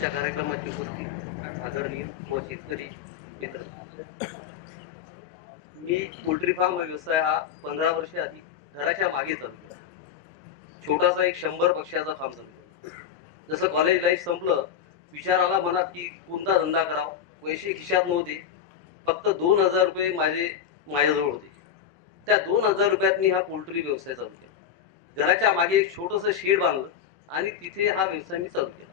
आजच्या कार्यक्रमाची उपस्थित आदरणीय व शेतकरी मित्र, मी पोल्ट्री फार्म व्यवसाय हा 15 वर्ष आधी घराच्या मागे चालू केला. छोटासा एक 100 पक्ष्याचा फार्म चालू केला. जसं कॉलेज लाईफ संपलं, विचार आला मनात की कोणता धंदा करावा. पैसे खिशात नव्हते, फक्त 2000 रुपये माझ्याजवळ होते. त्या 2000 रुपयात मी हा पोल्ट्री व्यवसाय चालू केला. घराच्या मागे एक छोटंसं शेड बांधलं आणि तिथे हा व्यवसाय मी चालू केला.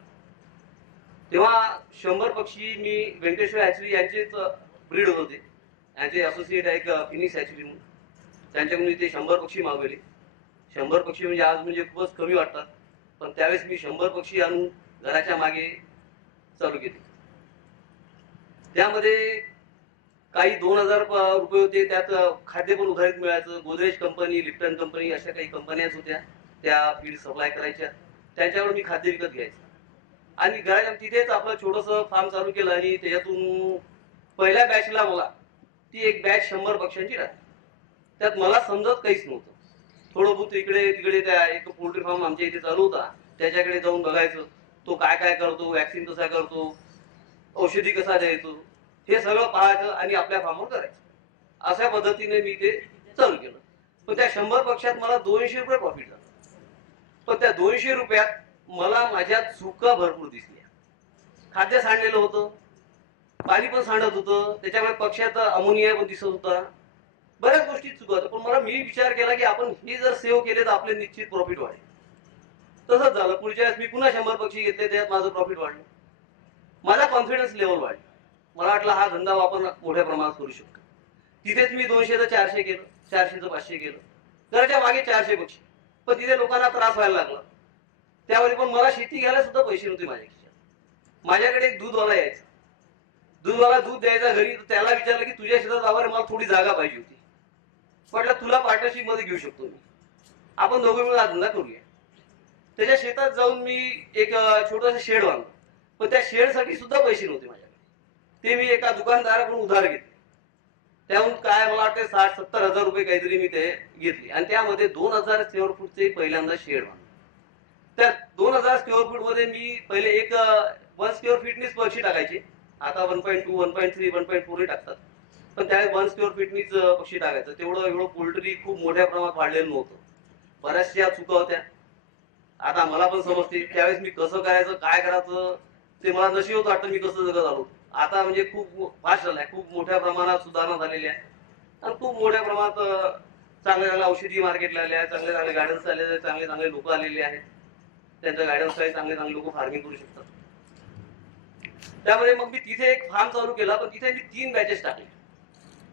तेव्हा 100 पक्षी मी व्यंकटेश्वर हॅचरी यांचेच ब्रीड होते. यांचे असोसिएट आहे एक फिनिक्स हॅचरी म्हणून, त्यांच्याकडून ते 100 पक्षी मागवले. 100 पक्षी म्हणजे आज म्हणजे खूपच कमी वाटतात, पण त्यावेळेस मी 100 पक्षी आणून घराच्या मागे चालू केले. त्यामध्ये काही 2000 रुपये होते, त्यात खाद्य पण उधारीत मिळायचं. गोदरेज कंपनी, लिप्टन कंपनी अशा काही कंपन्याच होत्या, त्या फीड सप्लाय करायच्या. त्यांच्यावर मी खाद्य विकत घ्यायचं आणि घराच्या तिथेच आपलं छोटंसं फार्म चालू केलं. आणि त्याच्यातून पहिल्या बॅचला मला ती एक बॅच 100 पक्ष्यांची राहिली. त्यात मला समजत काहीच नव्हतं. थोडं बहुत इकडे तिकडे त्या एक पोल्ट्री फार्म आमच्या इथे चालू होता, त्याच्याकडे जाऊन बघायचं, तो काय काय करतो, वॅक्सिन कसा करतो, औषधी कसा द्यायचो, हे सगळं पाहायचं आणि आपल्या फार्मवर करायचं. अशा पद्धतीने मी ते चालू केलं. पण त्या 100 पक्षात मला 200 रुपये प्रॉफिट झालं. पण त्या 200 रुपयात मला माझ्या चुका भरपूर दिसल्या. खाद्य सांडलेलं होतं, पाणी पण सांडत होतं, त्याच्यामुळे पक्षात अमोनिया पण दिसत होता, बऱ्याच गोष्टी चुका होत्या. पण मी विचार केला की आपण हे जर सेव्ह केले तर आपले निश्चित प्रॉफिट वाढेल. तसंच झालं. पुढच्या वेळेस मी पुन्हा 100 पक्षी घेतले, त्यात माझं प्रॉफिट वाढलं. माझा कॉन्फिडन्स लेवल वाढला. मला वाटलं हा धंदा आपण मोठ्या प्रमाणात करू शकतो. तिथेच मी 200चं 400 केलं, 400चं 500 केलं. घराच्या मागे 400 पक्षी. पण तिथे लोकांना त्रास व्हायला लागला. त्यावेळी पण मला शेती घ्यायला सुद्धा पैसे नव्हते माझ्या खिशात. माझ्याकडे एक दूधवाला यायचा. दूधवाला दूध द्यायचा घरी, तर त्याला विचारलं की तुझ्या शेतात बाबा मला थोडी जागा पाहिजे होती. म्हटलं तुला पार्टनरशिप मध्ये घेऊ शकतो मी, आपण दोघं मिळून हा धंदा करूया. त्याच्या शेतात जाऊन मी एक छोटंसं शेड बांधलं. पण त्या शेडसाठी सुद्धा पैसे नव्हते माझ्याकडे. ते मी एका दुकानदाराकडून उधार घेतले. त्याहून काय मला वाटते 60-70 हजार रुपये काहीतरी मी ते घेतले आणि त्यामध्ये 2000 स्क्वेअर फूटचे पहिल्यांदा शेड बांधलं. त्या 2000 स्क्वेअर फूट मध्ये मी पहिले एक 1 स्क्वेअर फीटनीच पक्षी टाकायचे. आता 1.2, 1.3, 1.4 टाकतात, पण त्यावेळेस 1 स्क्वेअर फीटनीच पक्षी टाकायचं. एवढं पोल्ट्री खूप मोठ्या प्रमाणात वाढलेलं नव्हतं. बऱ्याचशा चुका होत्या. आता मला पण समजते त्यावेळेस मी कसं करायचं, काय करायचं ते मला नशीब वाटतं. मी कसं जगत आलो. आता म्हणजे खूप फास्ट झालाय, खूप मोठ्या प्रमाणात सुधारणा झालेली आहे आणि खूप मोठ्या प्रमाणात चांगल्या औषधी मार्केटला आल्या, चांगले चांगले गार्डन्स आलेले, चांगले चांगले लोक आलेले आहेत. त्यांच्या गार्डन्स आहे, चांगले चांगले लोक फार्मिंग करू शकतात. त्यामुळे मग मी तिथे एक फार्म चालू केला. पण तिथे मी 3 बॅचेस टाकले.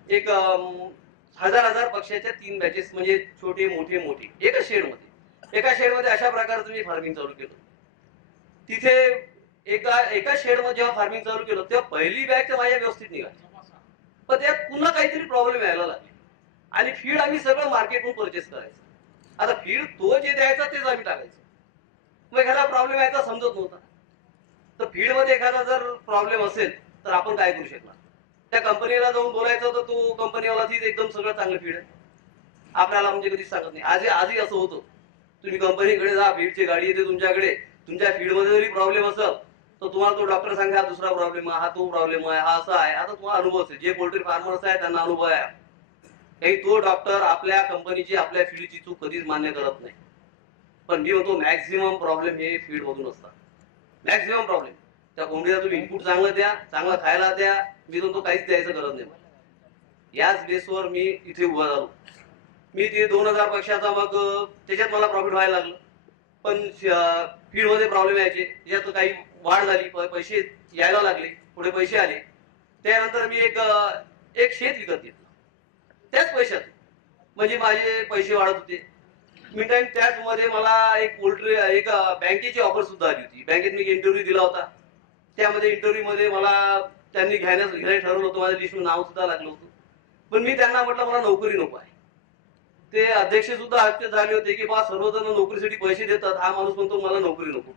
एक 1000 पक्ष्याच्या 3 बॅचेस, म्हणजे छोटे मोठे मोठे एका शेडमध्ये अशा प्रकारचं मी फार्मिंग चालू केलं. तिथे एका शेडमध्ये जेव्हा फार्मिंग चालू केलं तेव्हा पहिली बॅच माझ्या व्यवस्थित निघाली. पण त्यात पुन्हा काहीतरी प्रॉब्लेम यायला लागले आणि फीड आम्ही सगळं मार्केटहून परचेस करायचं. आता फीड तो जे द्यायचा तेच आम्ही टाकायचं. मग एखादा प्रॉब्लेम यायचा समजत नव्हता. तर फीड मध्ये एखादा जर प्रॉब्लेम असेल तर आपण काय करू शकणार. त्या कंपनीला जाऊन बोलायचं तर तो कंपनीवाला तिथे एकदम सगळं चांगलं फीड आहे, आपल्याला म्हणजे कधीच सांगत नाही. आजही असं होतं. तुम्ही कंपनीकडे जा, फीडची गाडी येते तुमच्याकडे, तुमच्या फीडमध्ये जरी प्रॉब्लेम असेल तर तुम्हाला तो डॉक्टर सांगा हा दुसरा प्रॉब्लेम आहे, हा तो प्रॉब्लेम आहे, हा असा आहे. आता तुम्हाला अनुभव असेल, जे पोल्ट्री फार्मर्स आहे त्यांना अनुभव आहे. काही तो डॉक्टर आपल्या कंपनीची, आपल्या फीडची चूक कधीच मान्य करत नाही. पण मी म्हणतो मॅक्झिमम प्रॉब्लेम हे फीड मधून असतात. मॅक्झिमम प्रॉब्लेम त्या कोंबडीला तुम्ही इनपुट चांगलं द्या, चांगलं खायला द्या, मी म्हणतो काहीच द्यायचं गरज नाही. याच बेसवर मी इथे उभा झालो. मी ते 2000 पक्षाचा मग त्याच्यात मला प्रॉफिट व्हायला लागलं. पण फीड मध्ये प्रॉब्लेम यायचे, त्याच्यात काही वाढ झाली, पैसे यायला लागले, पुढे पैसे आले. त्यानंतर मी एक शेत विकत घेतलं त्याच पैशात, म्हणजे माझे पैसे वाढत होते. मीटाईम त्याच मध्ये मला एक बँकेची ऑफर सुद्धा आली होती. बँकेत मी इंटरव्ह्यू दिला होता. त्यामध्ये इंटरव्ह्यू मध्ये मला त्यांनी घ्यायला ठरवलं होतं. माझ्या लिस्टमध्ये नाव सुद्धा लागलं होतं. पण मी त्यांना म्हटलं मला नोकरी नको आहे. ते अध्यक्ष सुद्धा आश्चर्य झाले होते की बा सर्वजण नोकरीसाठी पैसे देतात, हा माणूस म्हणतो मला नोकरी नको.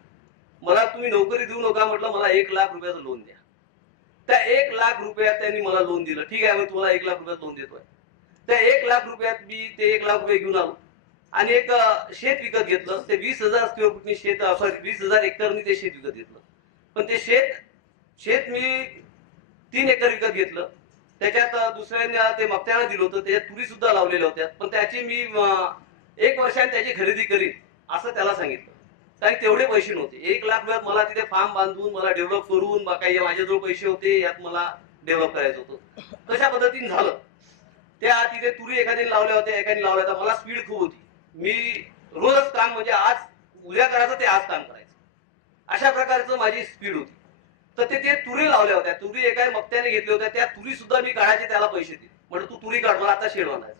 मला तुम्ही नोकरी देऊ नका म्हटलं, मला 1 लाख रुपयाचं लोन द्या. त्या 1 लाख रुपयात त्यांनी मला लोन दिलं. ठीक आहे, मग तुम्हाला 1 लाख रुपयात लोन देतोय. त्या 1 लाख रुपयात मी ते 1 लाख रुपये घेऊन आलो आणि एक शेत विकत घेतलं. ते 20,000 स्क्वेअर फूटनी शेत, 20,000 एकरनी ते शेत विकत घेतलं. पण ते शेत मी 3 एकर विकत घेतलं. त्याच्यात दुसऱ्यांना ते मक्त्याला दिलं होतं, त्याच्यात तुरी सुद्धा लावलेल्या होत्या, पण त्याची मी 1 वर्षाने त्याची खरेदी करीन असं त्याला सांगितलं. कारण तेवढे पैसे नव्हते. 1,00,000 रुपयात मला तिथे फार्म बांधून मला डेव्हलप करून काही माझ्याजवळ पैसे होते, यात मला डेव्हलप करायचं होतं. तशा पद्धतीने झालं. त्या तिथे तुरी एखाद्याने लावल्या होत्या, एखाद्याने लावल्या होत्या. मला स्पीड खूप होती. मी रोजच काम म्हणजे आज उद्या करायचं ते आज काम करायचं, अशा प्रकारचं माझी स्पीड होती. तर ते तुरी लावल्या होत्या. तुरी एका मक्त्याने घेतल्या होत्या. त्या तुरी सुद्धा मी काढायचे, त्याला पैसे दिले. म्हटलं तू तुरी काढ, मला आता शेड बांधायचं.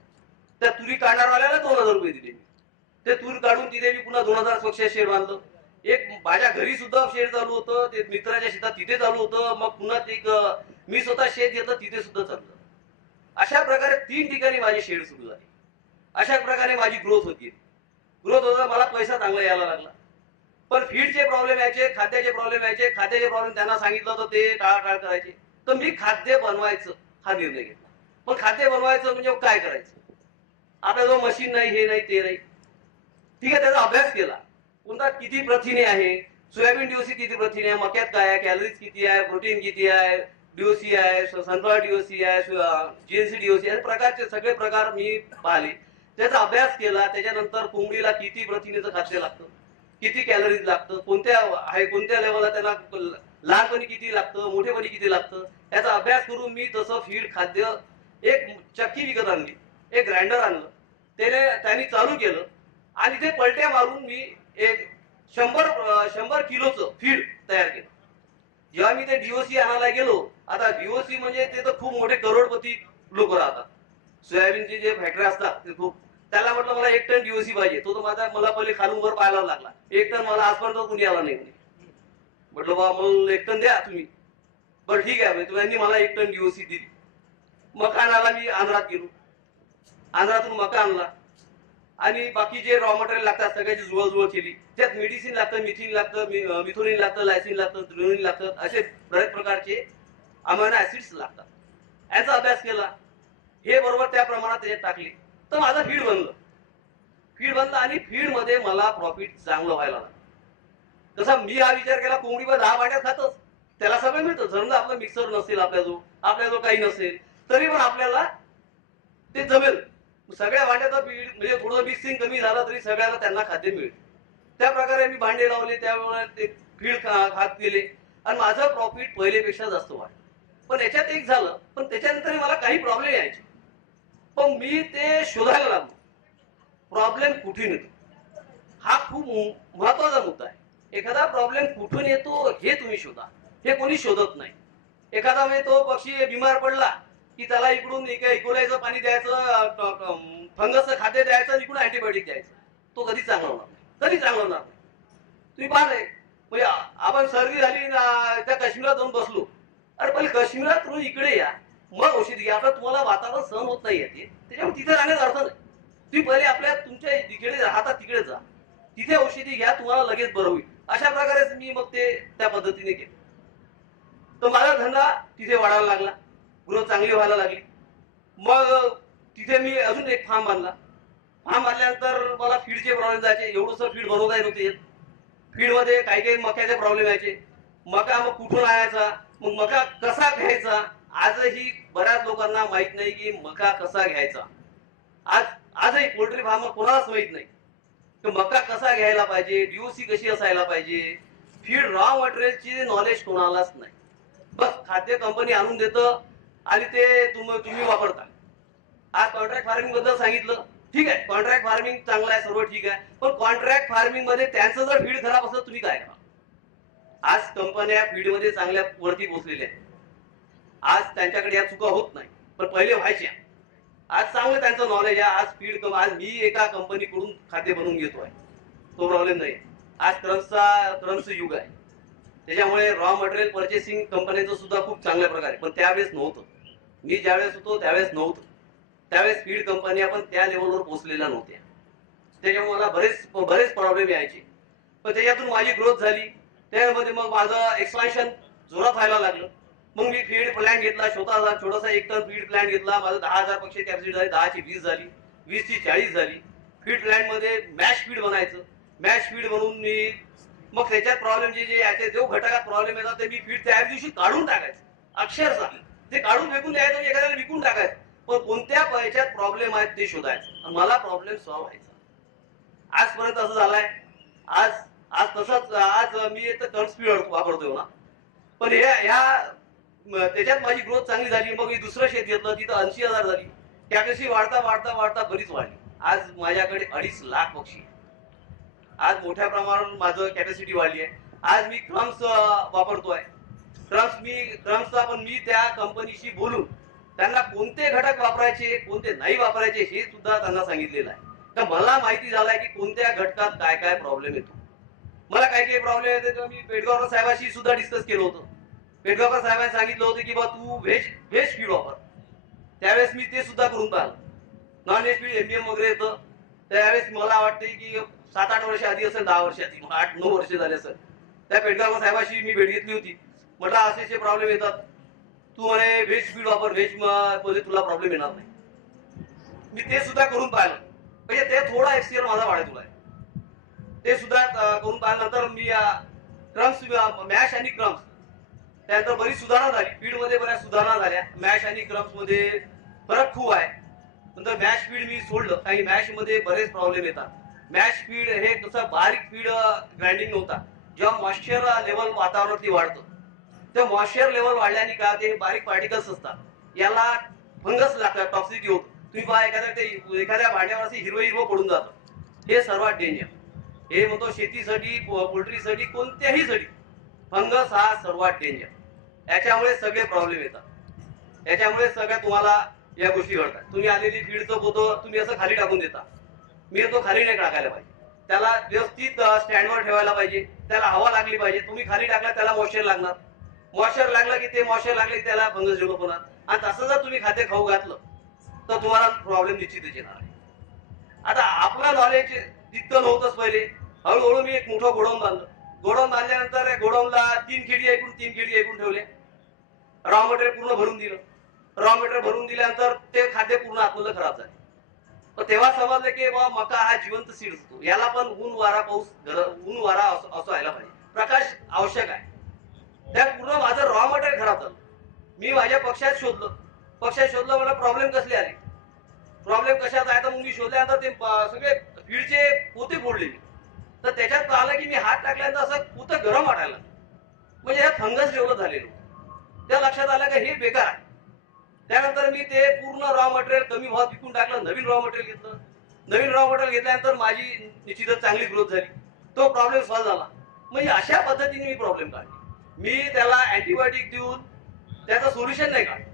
त्या तुरी काढणारवाल्याला 2,000 रुपये दिले मी. ते तूर काढून तिथे मी पुन्हा 2,000 स्वच्छ शेड बांधलं. एक माझ्या घरी सुद्धा शेड चालू होतं, ते मित्राच्या शेतात तिथे चालू होतं. मग पुन्हा ते मी स्वतः शेत घेतलं, तिथे सुद्धा चाललं. अशा प्रकारे 3 ठिकाणी माझी शेड सुरू झाली. अशा प्रकारे माझी ग्रोथ होती. ग्रोथ होता, मला पैसा चांगला यायला लागला. पण फीडचे प्रॉब्लेम यायचे, खाद्याचे प्रॉब्लेम यायचे. खाद्याचे प्रॉब्लेम त्यांना सांगितलं होतं, ते टाळाटाळ करायचे. तर मी खाद्य बनवायचं हा निर्णय घेतला. पण खाद्य बनवायचं म्हणजे काय करायचं? आपल्याजवळ मशीन नाही, हे नाही, ते नाही. ठीक आहे, त्याचा अभ्यास केला. कोणता किती प्रथिने आहे, सोयाबीन डीओसी किती प्रथिने आहे, मक्यात काय आहे, कॅलरीज किती आहे, प्रोटीन किती आहे, डीओसी आहे, सनफ्लॉवर डीओसी आहे, जीएनसी डीओसी आहे, प्रकारचे सगळे प्रकार मी पाहिले. त्याचा अभ्यास केला. त्याच्यानंतर कोंबडीला किती प्रथिनेचं खाद्य लागतं, किती कॅलरीज लागतं, कोणत्या लेवलला त्यांना लहानपणी किती लागतं, मोठेपणी किती लागतं, याचा अभ्यास करून मी तसं फीड खाद्य एक चक्की विकत आणली, एक ग्राइंडर आणलं. त्यांनी चालू केलं आणि ते पलट्या मारून मी एक 100 किलोचं फीड तयार केलं. जेव्हा मी ते डीओसी आणायला गेलो, आता डीओसी म्हणजे ते तर खूप मोठे करोडपती लोक राहतात. सोयाबीनचे जे फॅक्टरी असतात ते खूप. त्याला म्हटलं मला 1 टन डीओसी पाहिजे. तो मला पहिले खालून वर पाहायला लागला. 1 टन मला आजपर्यंत कुणी आला नाही. म्हटलं बा मला 1 टन द्या तुम्ही. बरं ठीक आहे, त्यांनी मला 1 टन डीओसी दिली. मका आणायला मी आंध्रात गेलो. आंध्रातून मका आणला आणि बाकी जे रॉ मटेरियल लागतात सगळ्याची जुळजुळ केली. त्यात मेडिसिन लागतं, मिथिन लागतं, मिथोनिन लागतं, लायसिन लागतं, त्रिओनिन लागतं, असे बरेच प्रकारचे अमायनो ऍसिड्स लागतात. याचा अभ्यास केला. हे बरोबर त्या प्रमाणात त्याच्यात टाकले तर माझं फीड बनलं आणि फीड मध्ये मला प्रॉफिट चांगलं व्हायला लागलं. तसा मी हा विचार केला, कोंबडी 10 भांड्यात खातच, त्याला सगळं मिळतं. जर आपलं मिक्सर नसेल, आपल्याजवळ काही नसेल, तरी पण आपल्याला ते जमेल. सगळ्या भांड्याचं फीड म्हणजे थोडं मिक्सिंग कमी झालं तरी सगळ्याला त्यांना खाद्य मिळेल. त्या प्रकारे मी भांडे लावले, त्यामुळे ते फीड खात गेले आणि माझं प्रॉफिट पहिलेपेक्षा जास्त वाढलं. पण याच्यात एक झालं, पण त्याच्यानंतर मला काही प्रॉब्लेम यायचे. पण मी ते शोधायला लागलो, प्रॉब्लेम कुठून येतो. हा खूप महत्वाचा मुद्दा आहे. एखादा प्रॉब्लेम कुठून येतो हे तुम्ही शोधा, हे कोणी शोधत नाही. एखादा म्हणजे तो पक्षी बिमार पडला की त्याला इकडून इकोलायचं पाणी द्यायचं, फंगसचं खाद्य द्यायचं, इकडून अँटीबायोटिक द्यायचं. तो कधी चांगला होणार नाही, कधी चांगला होणार नाही. तुम्ही पाहा नाही, म्हणजे आपण सर्दी झाली ना, त्या काश्मीरात जाऊन बसलो. अरे पहिले काश्मीरात रोज इकडे या, मग औषधी घ्या. आता तुम्हाला वातावरण सहन होत नाही येते, त्याच्यामुळे तिथे राहण्याचा अर्थ नाही. तुम्ही पहिले तुमच्या तिकडे राहता तिकडे जा, तिथे औषधी घ्या, तुम्हाला लगेच बरं होईल. अशा प्रकारे मी मग ते त्या पद्धतीने केलं. तर माझा धंदा तिथे वाढायला लागला, ग्रोथ चांगली व्हायला लागली. मग तिथे मी अजून एक फार्म बांधला. फार्म बांधल्यानंतर मला फीडचे प्रॉब्लेम जायचे. एवढंसं फीड बनवता येत नव्हते. फीड मध्ये काही मक्याचे प्रॉब्लेम यायचे. मका मग कुठून आणायचा, मग मका कसा घ्यायचा. आजही बऱ्याच लोकांना माहित नाही की मका कसा घ्यायचा. आजही पोल्ट्री फार्म कोणालाच माहित नाही की मका कसा घ्यायला पाहिजे, डीओसी कशी असायला पाहिजे. फीड रॉ मटेरियलची नॉलेज कोणालाच नाही. बस खाद्य कंपनी आणून देतं आणि ते तुम्ही वापरता. आज कॉन्ट्रॅक्ट फार्मिंग बद्दल सांगितलं, ठीक आहे, कॉन्ट्रॅक्ट फार्मिंग चांगलं आहे, सर्व ठीक आहे. पण कॉन्ट्रॅक्ट फार्मिंग मध्ये त्यांचं जर फीड खराब असलं तुम्ही काय करा. आज कंपन्या फीड मध्ये चांगल्या वरती पोहोचलेल्या आहेत. आज त्यांच्याकडे या चुका होत नाही, पण पहिले व्हायच्या. आज चांगलं त्यांचं नॉलेज आहे. आज मी एका कंपनीकडून खाते बनवून घेतोय, तो प्रॉब्लेम नाही. आज क्रमचं युग आहे. त्याच्यामुळे रॉ मटेरियल पर्चेसिंग कंपन्यांचं सुद्धा खूप चांगल्या प्रकारे, पण त्यावेळेस नव्हतं. मी ज्यावेळेस होतो त्यावेळेस नव्हतं. त्यावेळेस फीड कंपन्या पण त्या लेवलवर पोहोचलेल्या नव्हत्या. त्याच्यामुळे मला बरेच प्रॉब्लेम यायचे. पण त्याच्यातून माझी ग्रोथ झाली. त्यामध्ये मग माझं एक्सपान्शन जोरात व्हायला लागलं. मग मी फीड प्लॅन घेतला, छोटासा 1 टन फीड प्लॅन घेतला. माझं 10,000 पक्षी कॅपॅसिटी झाली, 10 ची 20 झाली, 20 ची 40 झाली. फीड प्लॅन मध्ये मॅश फीड बनायचं. मॅश फीड बनवून मी मग त्याच्यात प्रॉब्लेम जे याचे जो घटकात प्रॉब्लेम येतात ते मी फीड त्या दिवशी काढून टाकायचं, अक्षरशः ते काढून फेकून द्यायचं, एखाद्याला विकून टाकायचं. पण कोणत्या याच्यात प्रॉब्लेम आहेत ते शोधायचं, मला प्रॉब्लेम सॉल्व्ह व्हायचा. आजपर्यंत असं झालंय. आज आज तसंच आज मी एक टर्न स्पीड वापरतोय ना, पण त्याच्यात माझी ग्रोथ चांगली झाली. मग मी दुसरं शेत घेतलं, तिथं 80,000 झाली. कॅपॅसिटी वाढता वाढता वाढता बरीच वाढली. आज माझ्याकडे 2.5 लाख पक्षी. आज मोठ्या प्रमाणावर माझं कॅपॅसिटी वाढली आहे. आज मी क्रम्स वापरतोय. क्रम्सचा पण मी त्या कंपनीशी बोलून त्यांना कोणते घटक वापरायचे कोणते नाही वापरायचे हे सुद्धा त्यांना सांगितलेलं आहे. तर मला माहिती झालंय की कोणत्या घटकात काय काय प्रॉब्लेम येतो. मला काही काही प्रॉब्लेम येते तर मी पेडगावकर साहेबांशी सुद्धा डिस्कस केलं होतं. पेडगावकर साहेबांनी सांगितलं होतं की बा तू व्हेज फीड वापर. त्यावेळेस मी ते सुद्धा करून पाहिलं. नॉन व्हेज फीड एमबीएम वगैरे येतं. त्यावेळेस मला वाटते की 7-8 वर्ष आधी असेल, 10 वर्ष आधी, 8-9 वर्ष झाले असेल. त्या पेडगावकर साहेबांशी मी भेट घेतली होती. म्हटलं असे प्रॉब्लेम येतात, तू म्हणे व्हेज फीड वापर, व्हेज मध्ये तुला प्रॉब्लेम येणार नाही. मी ते सुद्धा करून पाहिलं. म्हणजे ते थोडा एक्सपिरियन्स माझा वाढतुला आहे. ते सुद्धा करून पाहिल्यानंतर मी क्रम्स मॅश आणि क्रम्स त्यानंतर बरीच सुधारणा झाली. फीड मध्ये बऱ्याच सुधारणा झाल्या. मॅश आणि क्रम्स मध्ये फरक खूप आहे. नंतर मॅश फीड मी सोडलं, काही मॅश मध्ये बरेच प्रॉब्लेम येतात. मॅश फीड हे कसं बारीक फीड ग्राइंडिंग नव्हता. जेव्हा मॉइश्चर लेवल वातावरणावरती वाढतं तेव्हा मॉइश्चर लेवल वाढल्याने काय ते बारीक पार्टिकल्स असतात, याला फंगस लागतात, टॉक्सिटी होतं. तुम्ही पहा एखाद्या भांड्यावर हिरवं पडून जातं. हे सर्वात डेंजर. हे म्हणतो शेतीसाठी, पोल्ट्रीसाठी, कोणत्याही फंगस हा सर्वात डेंजर. याच्यामुळे सगळे प्रॉब्लेम येतात. याच्यामुळे सगळ्या तुम्हाला या गोष्टी घडतात. तुम्ही आलेली फीडचं पोतं तुम्ही असं खाली टाकून देता. मी तो खाली नाही टाकायला पाहिजे. त्याला व्यवस्थित स्टँडवर ठेवायला पाहिजे. त्याला हवा लागली पाहिजे. तुम्ही खाली टाकला त्याला मॉइश्चर लागणार. मॉइश्चर लागलं की मॉइश्चर की त्याला फंगस डेव्हलप होणार. आणि तसं जर तुम्ही खाद्य खाऊ घातलं तर तुम्हाला प्रॉब्लेम निश्चितच येणार आहे. आता आपलं नॉलेज तितकं नव्हतंच पहिले. हळूहळू मी एक मोठं गोडाऊन बांधलं. गोडाऊन बांधल्यानंतर गोडाऊनला 3 खिडी ऐकून ठेवले. रॉ मटेरियल पूर्ण भरून दिलं. रॉ मटेरियल भरून दिल्यानंतर ते खाद्य पूर्ण आतमधलं खराब झालं. तर तेव्हा समजलं की बाबा मका हा जिवंत सीड असतो. याला पण ऊन वारा असं व्हायला पाहिजे. प्रकाश आवश्यक आहे. त्या पूर्ण माझं रॉ मटेरियल खराब झालं. मी माझ्या पक्षात शोधलं मला प्रॉब्लेम कसले आले. प्रॉब्लेम कशात आहे तर मग मी शोधल्यानंतर ते सगळे फीडचे पोते फोडले मी. तर त्याच्यात पाहिलं की मी हात टाकल्यानंतर असं पोतं गरम वाटायला, म्हणजे ह्यात फंगस डेव्हलप झालेलं. त्या लक्षात आलं की हे बेकार आहे. त्यानंतर मी ते पूर्ण रॉ मटेरियल कमी भावात विकून टाकलं. नवीन रॉ मटेरियल घेतलं. नवीन रॉ मटेरियल घेतल्यानंतर माझी निश्चितच चांगली ग्रोथ झाली. तो प्रॉब्लेम सॉल्व्ह झाला. म्हणजे अशा पद्धतीने मी प्रॉब्लेम काढले. मी त्याला अँटीबायोटिक देऊन त्याचं सोल्युशन नाही काढलं.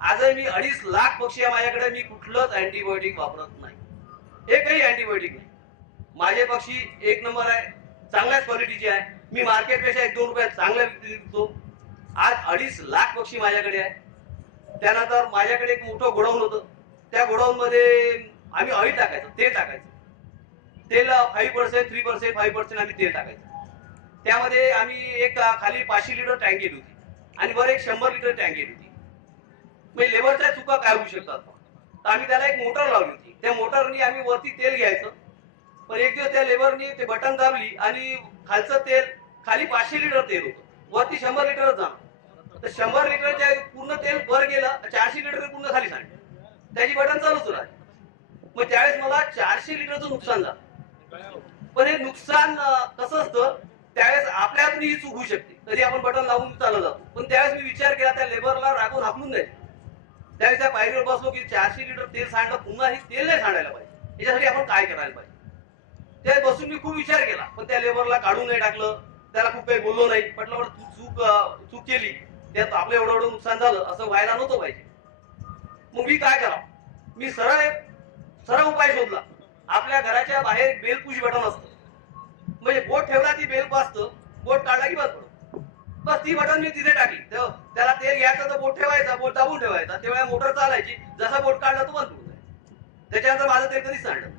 आजही मी 2.5 लाख पक्षी आहे माझ्याकडे. मी कुठलंच अँटीबायोटिक वापरत नाही. एकही अँटीबायोटिक नाही. माझे पक्षी एक नंबर आहे, चांगल्याच क्वालिटीचे आहे. मी मार्केटपेक्षा 1-2 रुपयात चांगल्या विकतो. आज 2.5 लाख पक्षी माझ्याकडे आहे. त्यानंतर माझ्याकडे एक मोठं गोडाऊन होतं. त्या गोडाऊन मध्ये आम्ही ऑइल टाकायचं, तेल टाकायचं. तेल 5%, 3%, 5% आम्ही तेल टाकायचं. त्यामध्ये आम्ही एक खाली 500 लिटर टँक केली होती आणि वर एक 100 लिटर टँक केली होती. म्हणजे लेबरच्या चुका काय होऊ शकतात. तर आम्ही त्याला एक मोटर लावली होती. त्या मोटरनी आम्ही वरती तेल घ्यायचं. पण एक दिवस त्या लेबरनी ते बटन दाबली आणि खालचं तेल, खाली 500 लिटर तेल होतं, वरती 100 लिटरच जाणार. तर 100 लिटरच्या पूर्ण तेल वर गेलं, 400 लिटर पूर्ण खाली सांडलं. त्याची बटन चालूच राहिली. मग त्यावेळेस मला 400 लिटरचं नुकसान झालं. पण हे नुकसान कसं असतं, त्यावेळेस आपल्या हातून ही चूक होऊ शकते. कधी आपण बटन लावून चालत जातो. पण त्यावेळेस मी विचार केला त्या लेबरला राखून हाकलून द्यायचं. त्यावेळेस त्या पायरीवर बसलो की 400 लिटर तेल सांडलं, पुन्हा हे तेल नाही सांडायला पाहिजे. याच्यासाठी आपण काय करायला पाहिजे ते बसून मी खूप विचार केला. पण त्या लेबरला काढून नाही टाकलं. त्याला खूप काही बोललो नाही. म्हटलं तू चूक केली, त्यात आपलं एवढं नुकसान झालं, असं व्हायला नव्हतं पाहिजे. मग मी काय करावं, मी सरळ उपाय शोधला. आपल्या घराच्या बाहेर बेल पुश बटन असतं. म्हणजे बोट ठेवला ती बेल वाजतं, बोट काढला की बंद पडतो. बस ती बटन मी तिथे टाकली. त्याला तेल घ्यायचं तर बोट ठेवायचा, बोट दाबून ठेवायचा. तेव्हा मोटर चालायची. जसा बोट काढला तो बंद पडून जायचा. त्याच्यानंतर माझं तेल कधीच सांडलं.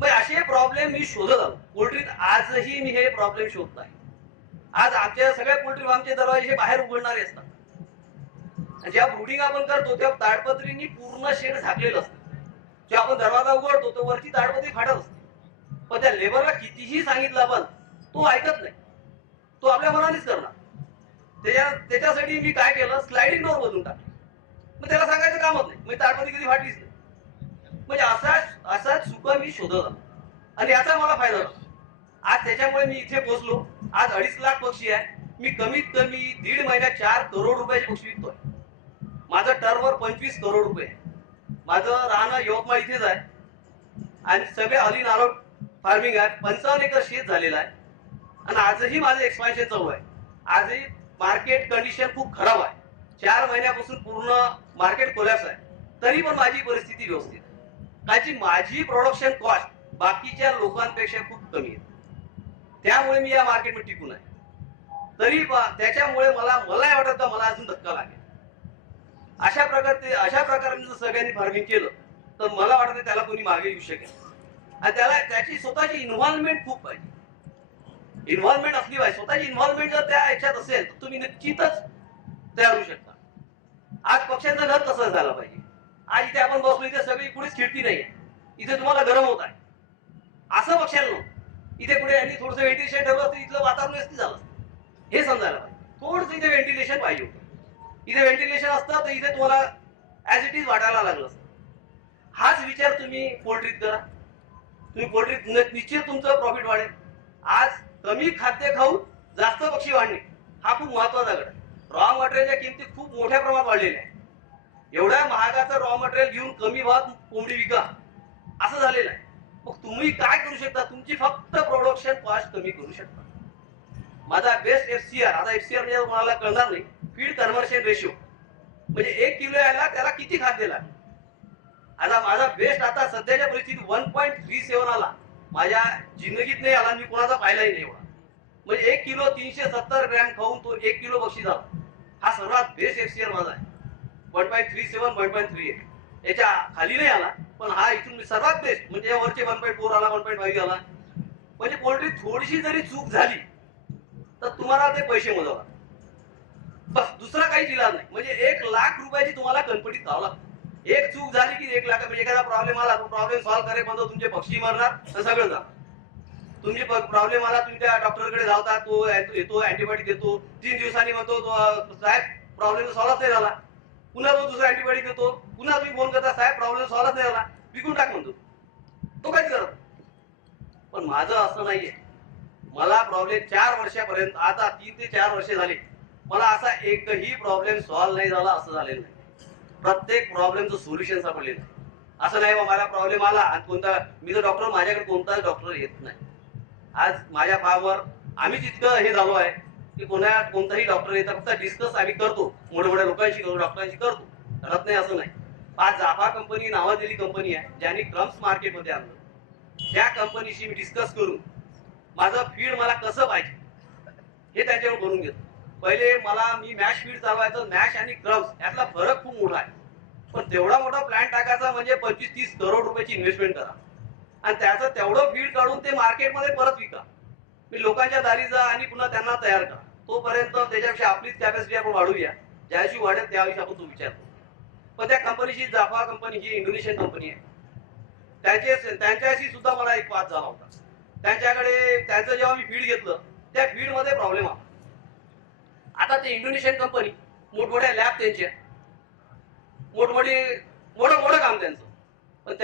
मग असे प्रॉब्लेम मी शोधत आलो. पोल्ट्रीत आजही मी हे प्रॉब्लेम शोधत आहे. आज आमच्या सगळ्या पोल्ट्री फार्मचे दरवाजे बाहेर उघडणारे असतात. जेव्हा ब्रुडिंग आपण करतो तेव्हा ताडपत्रींनी पूर्ण शेड झाकलेलं असतं. जेव्हा आपण दरवाजा उघडतो तर वरची ताडपत्री फाटत असते. पण त्या लेबरला कितीही सांगितलं आपण तो ऐकत नाही, तो आपल्या मनानेच करणार. त्याच्यासाठी मी काय केलं, स्लायडिंग डोअर बदलून टाकलं. मग त्याला सांगायचं कामच नाही, म्हणजे ताडपत्री कधी फाटलीच नाही. म्हणजे असाच चुका मी शोधत आलो आणि याचा मला फायदा झाला. आज त्याच्यामुळे मी इथे पोहोचलो. आज 2.5 लाख पक्षी आहे. मी कमीत कमी 1.5 महिन्यात 4 करोड रुपयाचे पक्षी विकतोय. माझं टर्नओव्हर 25 करोड रुपये आहे. माझं राहणं यवतमाळ इथेच आहे आणि सगळे ऑल नारळ फार्मिंग आहे. 55 एकर शेत झालेलं आहे आणि आजही माझं एक्सपान्शन चालू आहे. आजही मार्केट कंडिशन खूप खराब आहे. 4 महिन्यापासून पूर्ण मार्केट कोलॅप्स आहे, तरी पण माझी परिस्थिती व्यवस्थित आहे. माझी प्रोडक्शन कॉस्ट बाकीच्या लोकांपेक्षा खूप कमी आहे. त्यामुळे मी या मार्केटमध्ये टिकून आहे. तरी त्याच्यामुळे मला वाटत का मला अजून धक्का लागेल. अशा प्रकारे जर सगळ्यांनी फार्मिंग केलं तर मला वाटतं त्याला कोणी मागे येऊ शकेल. आणि त्याला त्याची स्वतःची इन्व्हॉल्वमेंट खूप पाहिजे. इन्व्हॉल्वमेंट असली पाहिजे. स्वतःची इन्व्हॉल्वमेंट जर त्या याच्यात असेल तर तुम्ही निश्चितच तयार होऊ शकता. आज पक्ष्यांचं घर कसं झालं पाहिजे. आज इथे आपण बसलो, इथे सगळी कुठेच खिडकी नाही, इथे तुम्हाला गरम होत आहे असं पक्ष्यांना इथे कुठे यांनी थोडंसं व्हेंटिलेशन ठेवलं तर इथलं वातावरण व्यवस्थित झालं हे समजायला पाहिजे. थोडंसं इथे व्हेंटिलेशन पाहिजे होतं. इथे व्हेंटिलेशन असतं तर इथे तुम्हाला ऍज इट इज वाटायला लागलं असतं. हाच विचार तुम्ही पोल्ट्रीत करा. तुम्ही पोल्ट्रीत निश्चित तुमचं प्रॉफिट वाढेल. आज कमी खाद्य खाऊन जास्त पक्षी वाढणे हा खूप महत्वाचा घटक आहे. रॉ मटेरियलच्या किमती खूप मोठ्या प्रमाणात वाढलेल्या आहेत. एवढ्या महागाचं रॉ मटेरियल घेऊन कमी भावात कोंबडी विका असं झालेलं आहे. मग तुम्ही काय करू शकता, तुमची फक्त प्रोडक्शन कॉस्ट कमी करू शकता. माझा बेस्ट FCR, आता FCR म्हणजे तुम्हाला कळणार नाही, फीड कन्व्हर्शन रेशिओ, म्हणजे 1 किलो यायला त्याला किती खाद्य लागेल. आता माझा बेस्ट आता सध्याच्या परिस्थितीत 1.37 आला. माझ्या जिंदगीत नाही आला, मी कोणाचा पाहिलाही नाही एवढा. म्हणजे 1 किलो 370 ग्रॅम खाऊन तो 1 किलो बक्षीस झाला. हा सर्वात बेस्ट FCR माझा आहे. 1.37 1.38 याच्या खाली नाही आला, पण हा इथून सर्वात बेस्ट. म्हणजे वरचे 1.4 आला, 1.5 आला. म्हणजे पोल्ट्री थोडीशी जरी चूक झाली तर तुम्हाला ते पैसे मोजावा बस, दुसरा काही दिला नाही. म्हणजे 1 लाख रुपयाची तुम्हाला कणपटीत जावं लागतं. एक चूक झाली की 1 लाख. म्हणजे एखादा प्रॉब्लेम आला, तो प्रॉब्लेम सॉल्व्ह करेपर्यंत तुमचे पक्षी मरणार तर सगळं जा. तुमची प्रॉब्लेम आला, तुम्ही त्या डॉक्टरकडे जाता, तो येतो अँटीबायोटिक देतो, 3 दिवसांनी म्हणतो साहेब प्रॉब्लेम सॉल्व्ह नाही झाला. पुन्हा तो दुसरा अँटीबायोटिक देतो, पुन्हा तुम्ही फोन करता साहेब प्रॉब्लेम सॉल्व्ह नाही झाला, विकून टाक म्हणतो. तो काहीच करत. पण माझं असं नाहीये. मला प्रॉब्लेम 4 वर्षापर्यंत, आता 3 ते 4 वर्ष झाले, मला असा एकही प्रॉब्लेम सॉल्व्ह नाही झाला असं झालेलं नाही. प्रत्येक प्रॉब्लेमचं सोल्युशन सापडलेलं आहे. असं नाही मला प्रॉब्लेम आला आणि कोणता, मी तर डॉक्टर, माझ्याकडे कोणताच डॉक्टर येत नाही. आज माझ्या फार्मवर आम्ही जितकं हे झालो आहे की कोणताही डॉक्टर येतात, फक्त डिस्कस आम्ही करतो, मोठ्या लोकांशी करतो, डॉक्टरांशी करतो, करत नाही असं नाही. आज जाफा कंपनी नावाजलेली कंपनी आहे ज्यांनी क्रम्स मार्केटमध्ये आणलं. त्या कंपनीशी मी डिस्कस करून माझं फीड मला कसं पाहिजे हे त्यांच्यावर करून घेतो. पहिले मी मॅश फीड चालवायचं, मॅश आणि क्रम्स यातला फरक खूप मोठा आहे. पण तेवढा मोठा प्लॅन टाकायचा म्हणजे 25-30 करोड रुपयाची इन्व्हेस्टमेंट करा आणि त्याचं तेवढं फीड काढून ते मार्केटमध्ये परत विका. मी लोकांच्या दारी जा आणि पुन्हा त्यांना तयार करा. तोपर्यंत त्याच्यापेक्षा आपलीच कॅपॅसिटी आपण वाढूया. ज्या दिवशी वाढेल त्याविषयी आपण तो विचार करू. पण त्या कंपनीची, जाफा कंपनी ही इंडोनेशियन कंपनी आहे. त्यांच्याशी सुद्धा मला एक वाद झाला होता. त्यांचं जेव्हा मी फीड घेतलं त्या फीड मध्ये प्रॉब्लेम आला. आता ते इंडोनेशियन कंपनी, मोठमोठ्या लॅब त्यांच्या, मोठं काम त्यांचं. पण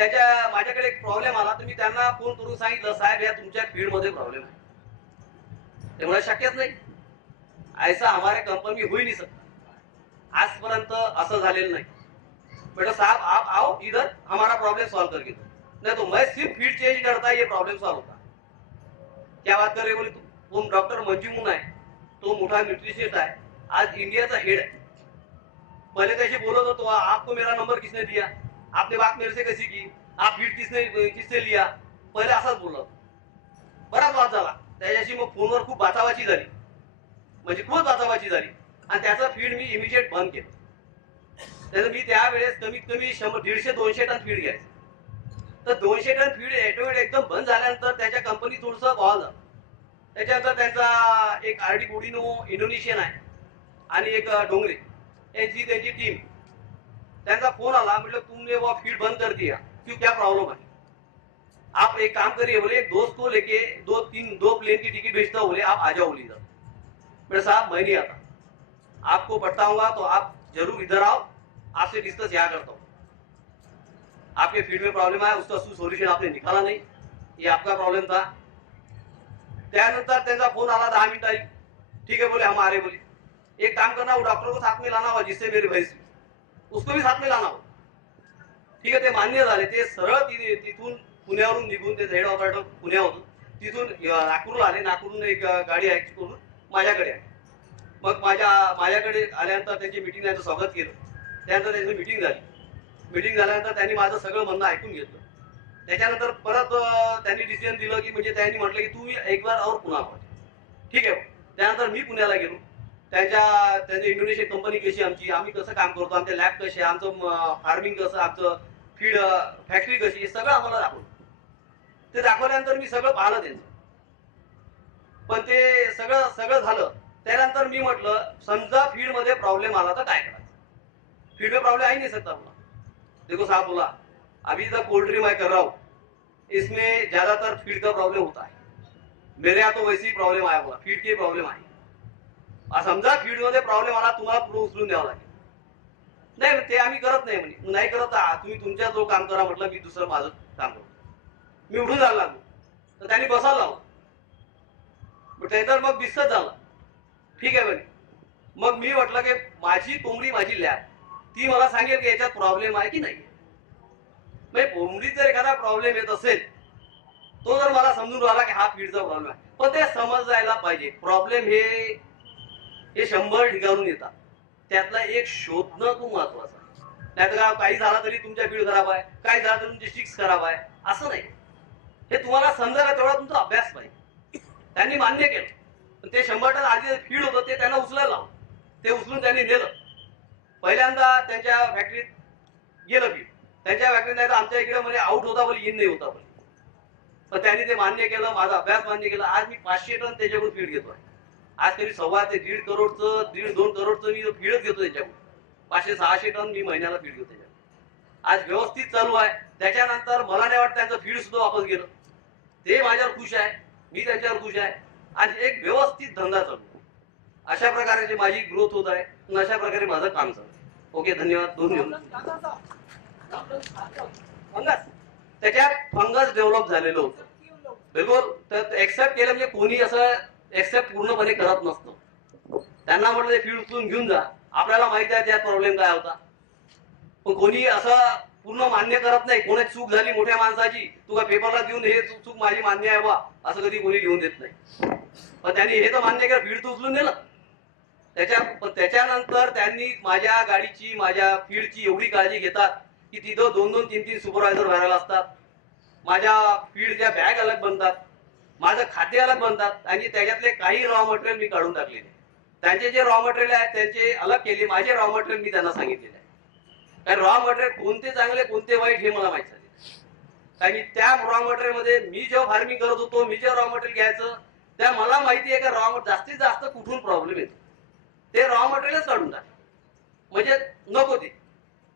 माझ्याकडे एक प्रॉब्लेम आला तर मी त्यांना फोन करून सांगितलं, साहेब या तुमच्या फीड मध्ये प्रॉब्लेम आहे. ते मला शक्यच नाही, ऐसा हमारे कंपनी में हो ही नहीं सकता. आजपर्यंत असं झालेलं नाही. बेटा साहब आप आओ इधर, हमारा प्रॉब्लम सॉल्व करके दो, नहीं तो मैं सिर्फ फीड चेंज करता ये प्रॉब्लम सॉल्व होता. क्या बात कर रहे बोले तुम डॉक्टर मंजू मुन है, तो मोठा न्यूट्रिशियनिस्ट आहे, आज इंडियाचा हेड आहे. पहले त्याशी बोलत होतो, आपको मेरा नंबर किसने दिया, आपने बात मेरे से कैसी की, आप फीड किससे लिया, पहिले असाच बोलत. बराच वाद झाला त्याच्याशी. मग फोनवर खूप बाचाबाची झाली, म्हणजे खूप बाचाबाची झाली आणि त्याचं फीड मी इमिजिएट बंद केलं. त्याचं मी त्यावेळेस कमीत कमी 150-200 टन फीड घ्यायचं. तर 200 टन फीड ऑटोमॅटिक एकदम बंद झाल्यानंतर त्याच्या कंपनी थोडंसं बॉल झालं. त्याच्यानंतर त्यांचा एक आरडी बोडिनो इंडोनेशियन आहे आणि एक डोंगरे यांची त्यांची टीम, त्यांचा फोन आला. म्हटलं तुमने वो फीड बंद कर दिया क्यों, क्या प्रॉब्लम है. आप एक काम करिए, बोले एक दोस्त को लेके दो प्लेन की टिकट भेजता हूँ, बोले आप आ जाओ इधर। मेरे साहब मैं नहीं आता, आपको बताऊंगा तो आप जरूर इधर आओ, आपसे डिस्कस यहाँ करता हूँ। आपके फील्ड में प्रॉब्लम आया, उसका सोल्यूशन आपने निकाला नहीं, ये आपका प्रॉब्लम था। त्यानंतर त्यांचा फोन आला 10 मिनिटांनी, ठीक है बोले हम आ रहे, बोले एक काम करना, वो डॉक्टर को साथ में लाना होगा जिससे मेरी भैंस हुई, उसको भी साथ में लाना हो। ठीक आहे, ते मान्य झाले। ते सरळ तिथून पुण्यावरून निघून, ते हेड ऑपरेटर पुण्यावरून तिथून नागपूरला आले, नागपूरहून एक गाडी ऍक्ट करून माझ्याकडे आली। मग माझ्याकडे आल्यानंतर त्यांची मीटिंग, त्यांचं स्वागत केलं, त्यानंतर त्यांची मीटिंग झाली। मीटिंग झाल्यानंतर त्यांनी माझं सगळं म्हणणं ऐकून घेतलं। त्याच्यानंतर परत त्यांनी डिसिजन दिलं की, म्हणजे त्यांनी म्हटलं की तुम्ही एक बार और पुन्हा आवा, ठीक आहे। त्यानंतर मी पुण्याला गेलो, त्यांची इंडोनेशियन कंपनी कशी, आम्ही कसं काम करतो, आमचे लॅब कसे, आमचं फार्मिंग कसं, आमचं फीड फॅक्टरी कशी, हे सगळं आम्हाला दाखवलं। ते दाखवल्यानंतर मी सगळं पाहिलं त्यांचं, पण ते सगळं झालं। त्यानंतर मी म्हटलं, समजा फीड मध्ये प्रॉब्लेम आला तर काय करायचं? फीड में प्रॉब्लम आ ही नहीं सकता। बोला देखो साहब, बोला अभी तक पोल्ट्री मैं कर रहा हूँ, इसमें ज्यादातर फीड का प्रॉब्लम होता है। मेरे यहाँ तो वैसी प्रॉब्लम आया, बोला फीड की प्रॉब्लम आई। समजा फीड मध्ये प्रॉब्लेम आला, तुम्हाला पुढे उचलून द्यावं लागेल। नाही ते आम्ही करत नाही म्हणे, नाही करत तुम्ही तुमच्या जो काम करा, म्हटलं मी दुसरं माझं काम करतो। मी उठून जायला लागलो, तर त्यांनी बसायला लावलं। त्यानंतर मग डिस्कस झालं, ठीक आहे म्हणे। मग मी म्हटलं की माझी कोंबडी, माझी लॅब, ती मला सांगेल की याच्यात प्रॉब्लेम आहे की नाही। म्हणजे कोंबडीत जर एखादा प्रॉब्लेम येत असेल, तो जर मला समजून राहिला की हा फीडचा प्रॉब्लेम आहे, पण ते समजायला पाहिजे। प्रॉब्लेम हे 100 ठिकाणून येतात, त्यातला एक शोधणं खूप महत्वाचं आहे। नाहीतर काही झाला तरी तुमच्या फीड खराब आहे, काही झाला तरी तुमची स्टिक्स खराब आहे, असं नाही। हे तुम्हाला समजायला तेवढा तुमचा अभ्यास पाहिजे। त्यांनी मान्य केलं, पण ते 100 टन आधी फीड होतं ते त्यांना उचलायला लावलं, ते उचलून त्यांनी नेलं। पहिल्यांदा त्यांच्या फॅक्टरीत गेलं फीड, त्यांच्या फॅक्टरीत नाही तर आमच्या इकडे म्हणजे आउट होता, बोले इन नाही होता बोले। पण त्यांनी ते मान्य केलं, माझा अभ्यास मान्य केला। आज मी 500 टन त्याच्याकडून फीड घेतोय। आज तरी 1.25 ते 1.5 करोडचं, 1.5-2 करोडचं मी फीडच घेतो त्याच्याकडून। 500-600 टन मी महिन्याला फीड घेतो त्याच्याकडून। आज व्यवस्थित चालू आहे। त्याच्यानंतर मला नाही वाटत त्यांचं फीड सुद्धा वापस गेलं। ते माझ्यावर खुश आहे, मी त्यांच्यावर खुश आहे। आज एक व्यवस्थित धंदा चालू आहे। अशा प्रकारे माझी ग्रोथ होत आहे, अशा प्रकारे माझं काम चालू आहे। ओके, धन्यवाद। 2 मिनिट। फंगस, त्याच्यात फंगस डेव्हलप झालेलं होतं, बिलकुल। तर एक्सेप्ट केलं म्हणजे कोणी असं एक्सेप्ट पूर्णपणे करत नसतं। त्यांना म्हटलं फीड उचलून घेऊन जा, आपल्याला माहिती आहे त्यात प्रॉब्लेम काय होता, पण कोणी असं पूर्ण मान्य करत नाही। कोणाची चूक झाली मोठ्या माणसाची, तुला पेपरला देऊन हे चूक माझी मान्य आहे बा, असं कधी कोणी लिहून देत नाही। पण त्यांनी हे तर मान्य केलं, फीड तर उचलून नेलं। त्याच्यानंतर त्यांनी माझ्या गाडीची, माझ्या फीडची एवढी काळजी घेतात की तिथं 2-2, 3-3 सुपरवायझर भरायला असतात। माझ्या फीडच्या बॅग अलग बनतात, माझं खाद्य अलग बनतात, आणि त्याच्यातले काही रॉ मटेरियल मी काढून टाकलेले। त्यांचे जे रॉ मटेरियल आहेत त्यांचे अलग केले, माझे रॉ मटेरियल मी त्यांना सांगितलेले आहे। कारण रॉ मटेरियल कोणते चांगले कोणते वाईट हे मला माहित झाले। कारण त्या रॉ मटेरियल मध्ये मी जेव्हा फार्मिंग करत होतो, मी जे रॉ मटेरियल घ्यायचं, त्या मला माहिती आहे का जास्तीत जास्त कुठून प्रॉब्लेम येतो, ते रॉ मटेरियलच काढून टाक, म्हणजे नको ते।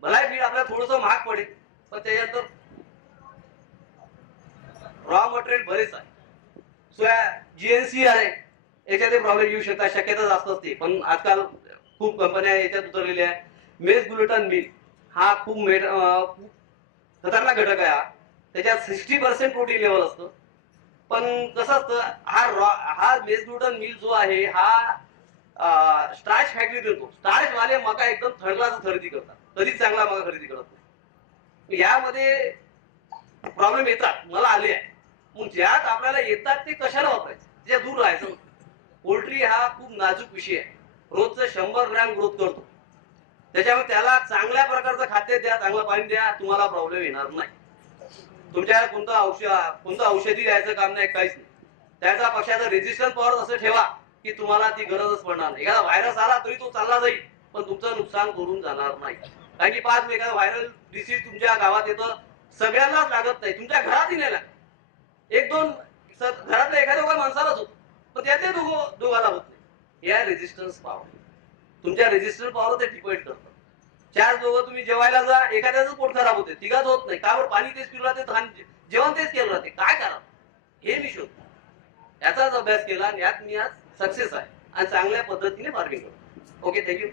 भलाई फीड आपल्याला थोडंसं महाग पडेल, पण त्याच्यानंतर रॉ मटेरियल बरेच आहे। जीएनसी आहे, याच्यात प्रॉब्लेम येऊ शकतात, शक्यता जास्त असते। पण आजकाल खूप कंपन्या याच्यात उतरलेल्या आहेत। मेस ग्लुटन मिल हा खूप खतरनाक घटक आहे हा, त्याच्यात 60% प्रोटीन लेवल असतं। पण कसं असतं, हा मेस ग्लुटन मिल जो आहे हा स्टार्च फॅक्टरीत येतो। स्टार्च वाले मका एकदम थर्ड क्लास खरेदी करतात, कधीच चांगला मका खरेदी करत नाही। यामध्ये प्रॉब्लेम येतात, मला आले आहे। मग ज्यात आपल्याला येतात ते कशाला वापरायचं, त्या दूर राहायचं। पोल्ट्री हा खूप नाजूक विषय आहे, रोजचं 100 ग्रॅम ग्रोथ करतो। त्याच्यामुळे त्याला चांगल्या प्रकारचं खाद्य द्या, चांगलं पाणी द्या, तुम्हाला प्रॉब्लेम येणार नाही। तुमच्या कोणतं औषधी द्यायचं काम नाही, काहीच नाही। त्याचा पक्षाचा रेजिस्टन्स पॉवर असं ठेवा की तुम्हाला ती गरजच पडणार नाही। एखादा व्हायरस आला तरी तो चालला जाईल, पण तुमचं नुकसान करून जाणार नाही। कारण की 5 एखादा व्हायरल डिसीज तुमच्या गावात येतं, सगळ्यांनाच लागत नाही, तुमच्या घरातही नाही लागत। 1-2 घरातल्या एखाद्या माणसालाच होत, पण त्यातले दोघाला होत नाही। या रेजिस्टन्स पॉवर, तुमच्या रेजिस्टन्स पॉवर ते डिपेंड करतं। 4 दोघं तुम्ही जेवायला जा, एखाद्याच पोट खराब होते, तिघाच होत नाही, का बरं? पाणी तेच पिला ते जेवण तेच केलं राहते, काय करा हे मी शोधतो. याचाच अभ्यास केला आणि यात मी आज सक्सेस आहे आणि चांगल्या पद्धतीने फार्मिंग करतो. Okay, thank you.